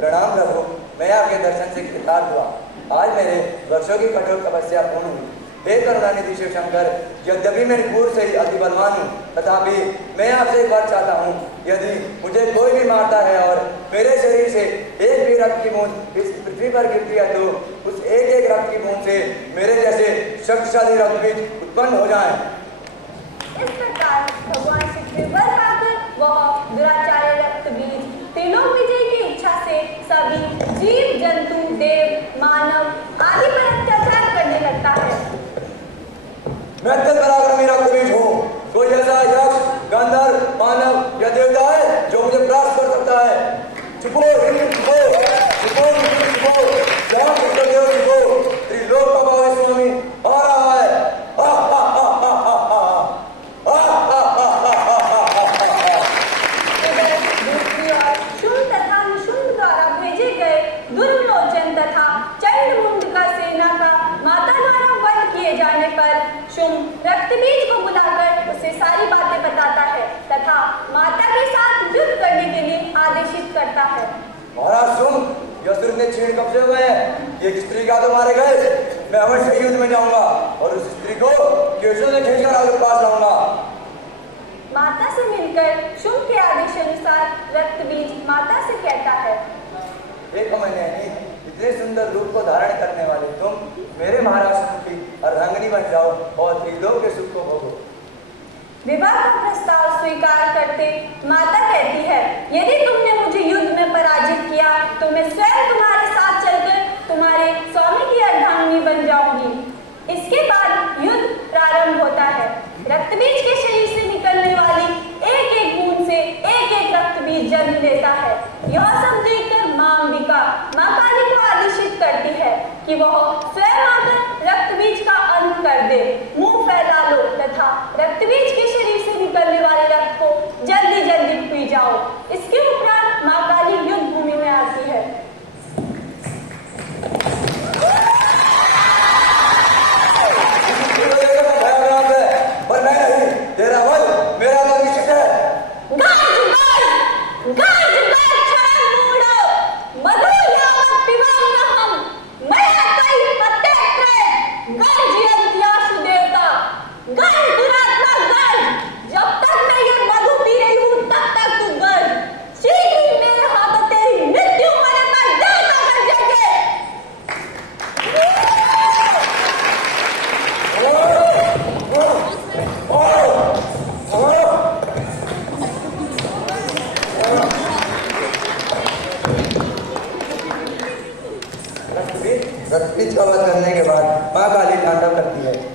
प्रणाम प्रभु, मैं आपके दर्शन से कृतार्थ हुआ। आज मेरे वर्षों की कठोर तपस्या पूर्ण हुई। हे करुणानिधि शिव शंकर, यद्यपि मैं पूर्व से ही अति बलवान हूँ, तथापि मैं आपसे एक बात चाहता हूँ। यदि मुझे कोई भी मारता है और मेरे शरीर से एक भी रक्त की बूंद इस पृथ्वी पर गिरती है, तो उस एक एक रक्त की बूंद से मेरे जैसे शक्तिशाली रक्तबीज उत्पन्न हो जाएं। इस प्रकार भगवान शिव के वर पाकर वह दुराचारी रक्तबीज त्रिलोक विजय की इच्छा से सभी जीव जंतु देव मानव आदि पर अत्याचार करने लगता है। मैं अत्यंत पराक्रमी रक्तबीज हूँ। कोई ऐसा यक्ष, गंधर्व, मानव या देवता है जो मुझे परास्त कर सकता है? छुपो, छुपो, छुपो, छुपो, जहाँ छुपो, छुपो, त्रिलोक का भावी स्वामी आ रहा है। दूसरी ओर शुंभ तथा निशुंभ द्वारा भेजे गए दुर्लोचन तथा चंडमुंड का सेना का माता द्वारा वध किए जाने पर शुंभ रक्तबीज को बुलाकर उसे सारी बातें बताता है तथा माता के साथ युद्ध करने के लिए आदेशित करता है। महाराज शुंभ, असुर ने छीण कब्जे हुए हैं। एक स्त्री का तो मारे गए। मैं अवश्य युद्ध में जाऊंगा और उस स्त्री को केशों से खींचकर आपके पास लाऊंगा। माता से मिलकर शुंभ के आदेश अनुसार रक्तबीज माता से कहता है, एक महीने इतने सुंदर रूप को धारण करने वाले तुम मेरे महाराज शुंभ की अर्धांगिनी बन जाओ और त्रिलोक के सुख को भोगो। विवाह का प्रस्ताव स्वीकार करते माता कहती है, यदि तुमने मुझे युद्ध में पराजित किया तो मैं स्वयं तुम्हारे साथ चलकर तुम्हारे स्वामी की अर्धांगिनी बन जाऊंगी। इसके बाद युद्ध प्रारंभ होता है। रक्तबीज के शरीर से निकलने वाली एक एक बूंद से एक एक रक्तबीज जन्म लेता है। यह सब देखकर मां अंबिका मां काली को आदेशित करती है कि वह स्वयं आकर रक्तबीज का अंत कर दे। मुंह फैला लो तथा रक्तबीज के शरीर से निकलने वाले रक्त को जल्दी जल्दी पी जाओ। इसके उपरांत मां काली युद्ध भूमि में आती है। पर मैं नहीं, तेरा वध मेरा तो निश्चित है। जब तक मैं ये मधु पी रही हूँ तब तक तू गर्ज। शीघ्र ही मेरे हाथों तेरी मृत्यु होने पर देवता बन जाएंगे। रक्तबीज का वध करने के बाद मां काली तांडव करती है।